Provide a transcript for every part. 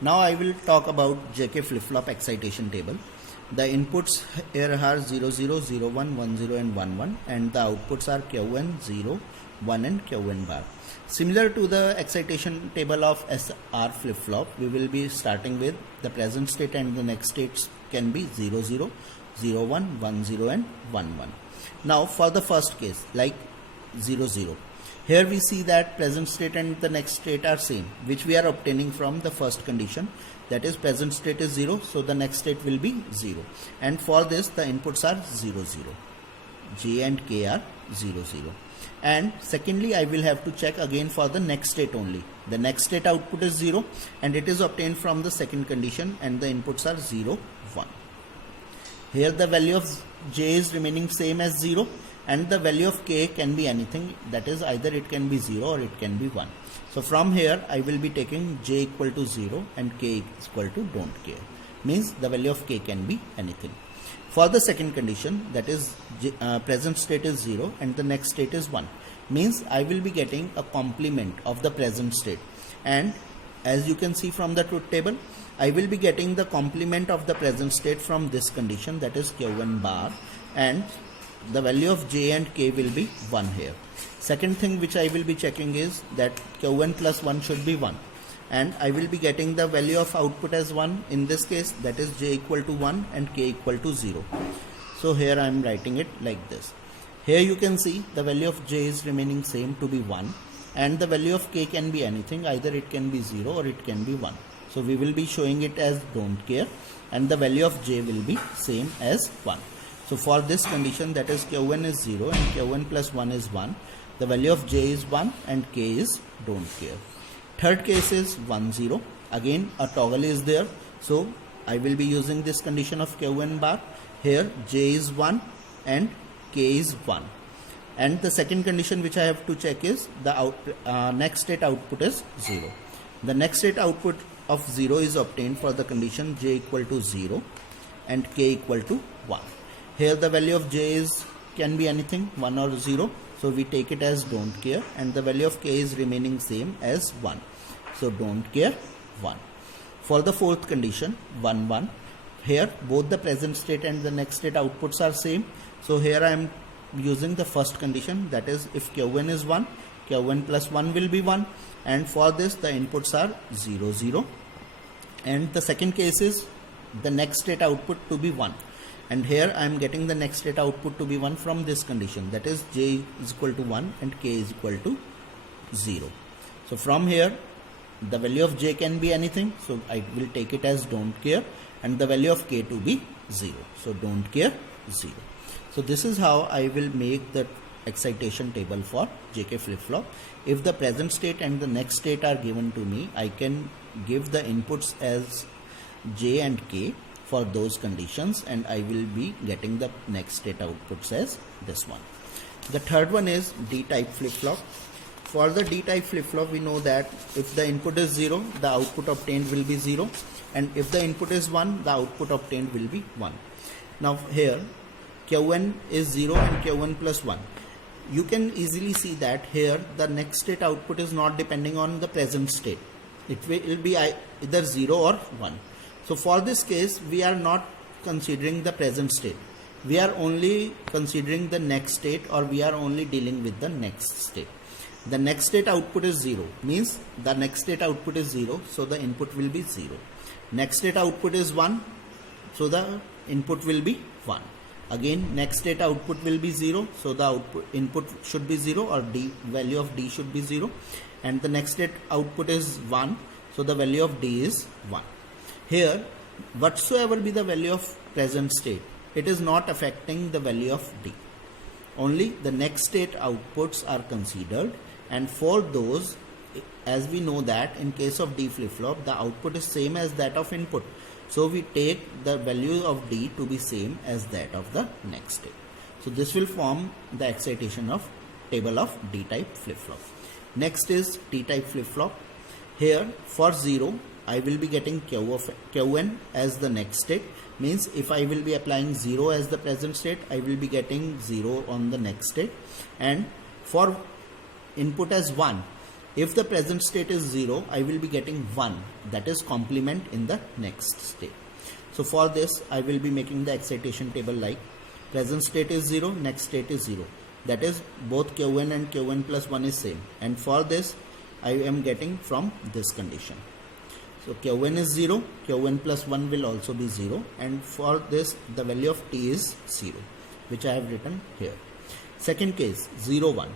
Now I will talk about JK flip-flop excitation table. The inputs here are 0, 0, 0, 1, 1, 0 and 1, 1, and the outputs are Q1, 0, 1 and Q1 bar. Similar to the excitation table of SR flip-flop, we will be starting with the present state, and the next states can be 0, 0, 0, 1, 1, 0 and 1, 1. Now for the first case, like 0, 0. Here we see that present state and the next state are same, which we are obtaining from the first condition, that is present state is 0, so the next state will be 0. And for this the inputs are 0, 0. J and K are 0, 0. And secondly, I will have to check again for the next state only. The next state output is 0 and it is obtained from the second condition, and the inputs are 0, 1. Here the value of J is remaining same as 0, and the value of K can be anything, that is either it can be 0 or it can be 1. So from here I will be taking J equal to 0 and K is equal to don't care, means the value of K can be anything. For the second condition, that is present state is 0 and the next state is 1, means I will be getting a complement of the present state, and as you can see from the truth table, I will be getting the complement of the present state from this condition, that is Q1 bar, and the value of J and K will be 1 here. Second thing which I will be checking is that Q1 plus 1 should be 1, and I will be getting the value of output as 1 in this case, that is J equal to 1 and K equal to 0. So here I am writing it like this. Here you can see the value of J is remaining same to be 1, and the value of K can be anything, either it can be 0 or it can be 1. So we will be showing it as don't care, and the value of J will be same as 1. So for this condition, that is Q1 is 0 and Q1 plus 1 is 1, the value of J is 1 and K is don't care. Third case is 1, 0. Again a toggle is there, so I will be using this condition of Q1 bar. Here J is 1 and K is 1. And the second condition which I have to check is the next state output is 0. The next state output of 0 is obtained for the condition J equal to 0 and K equal to 1. Here the value of J is can be anything, 1 or 0, so we take it as don't care, and the value of K is remaining same as 1, so don't care 1. For the fourth condition 1, 1, here both the present state and the next state outputs are same, so here I am using the first condition, that is if Q1 is 1, Q1 plus 1 will be 1, and for this the inputs are 0, 0, and the second case is the next state output to be 1, and here I am getting the next state output to be 1 from this condition, that is J is equal to 1 and K is equal to 0. So from here the value of J can be anything, so I will take it as don't care, and the value of K to be 0, so don't care 0. So this is how I will make the excitation table for JK flip-flop. If the present state and the next state are given to me, I can give the inputs as J and K for those conditions, and I will be getting the next state outputs as this one. The third one is D-type flip-flop. For the D-type flip-flop, we know that if the input is 0, the output obtained will be 0, and if the input is 1, the output obtained will be 1. Now here Q1 is 0 and Q1 plus 1. You can easily see that here the next state output is not depending on the present state. It will be either 0 or 1. So for this case we are not considering the present state. We are only considering the next state, or we are only dealing with the next state. The next state output is 0, means the next state output is 0, so the input will be 0. Next state output is 1, so the input will be 1. Again next state output will be 0, so the input should be 0, or D value of D should be 0, and the next state output is 1, so the value of D is 1. Here whatsoever be the value of present state, it is not affecting the value of D. Only the next state outputs are considered, and for those, as we know that in case of D flip-flop the output is same as that of input, so we take the value of D to be same as that of the next state. So this will form the excitation of table of D-type flip-flop. Next is T-type flip-flop. Here for 0 I will be getting Q1 as the next state, means if I will be applying 0 as the present state, I will be getting 0 on the next state, and for input as 1, If the present state is 0, I will be getting 1, that is complement in the next state. So for this I will be making the excitation table like present state is 0, next state is 0, that is both Qn and Qn plus 1 is same, and for this I am getting from this condition. So Qn is 0, Qn plus 1 will also be 0, and for this the value of t is 0, which I have written here. Second case 0 1,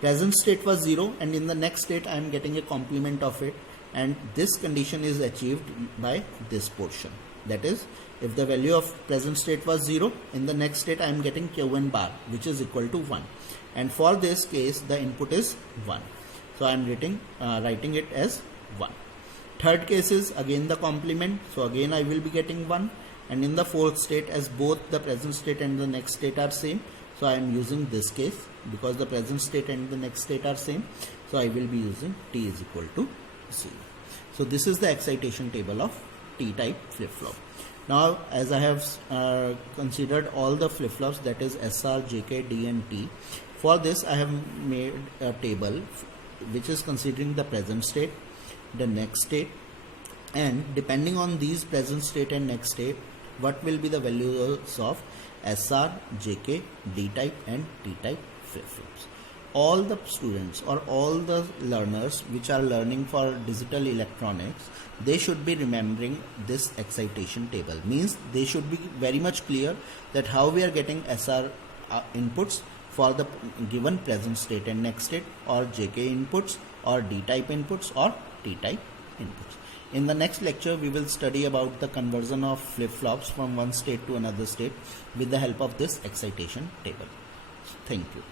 present state was 0 and in the next state I am getting a complement of it, and this condition is achieved by this portion. That is, if the value of present state was 0, in the next state I am getting Qn bar, which is equal to 1, and for this case the input is 1. So I am writing it as 1. Third case is again the complement, so again I will be getting 1, and in the fourth state, as both the present state and the next state are same, so I am using this case because the present state and the next state are same, so I will be using t is equal to 0. So this is the excitation table of T-type flip-flop. Now as I have considered all the flip-flops, that is SR, JK, D and T, for this I have made a table which is considering the present state, the next state, and depending on these present state and next state, what will be the values of SR, JK, D-type and T-type flip-flops. All the students or all the learners which are learning for digital electronics, they should be remembering this excitation table. Means they should be very much clear that how we are getting SR inputs for the given present state and next state, or JK inputs, or D-type inputs, or T-type inputs. In the next lecture, we will study about the conversion of flip-flops from one state to another state with the help of this excitation table. Thank you.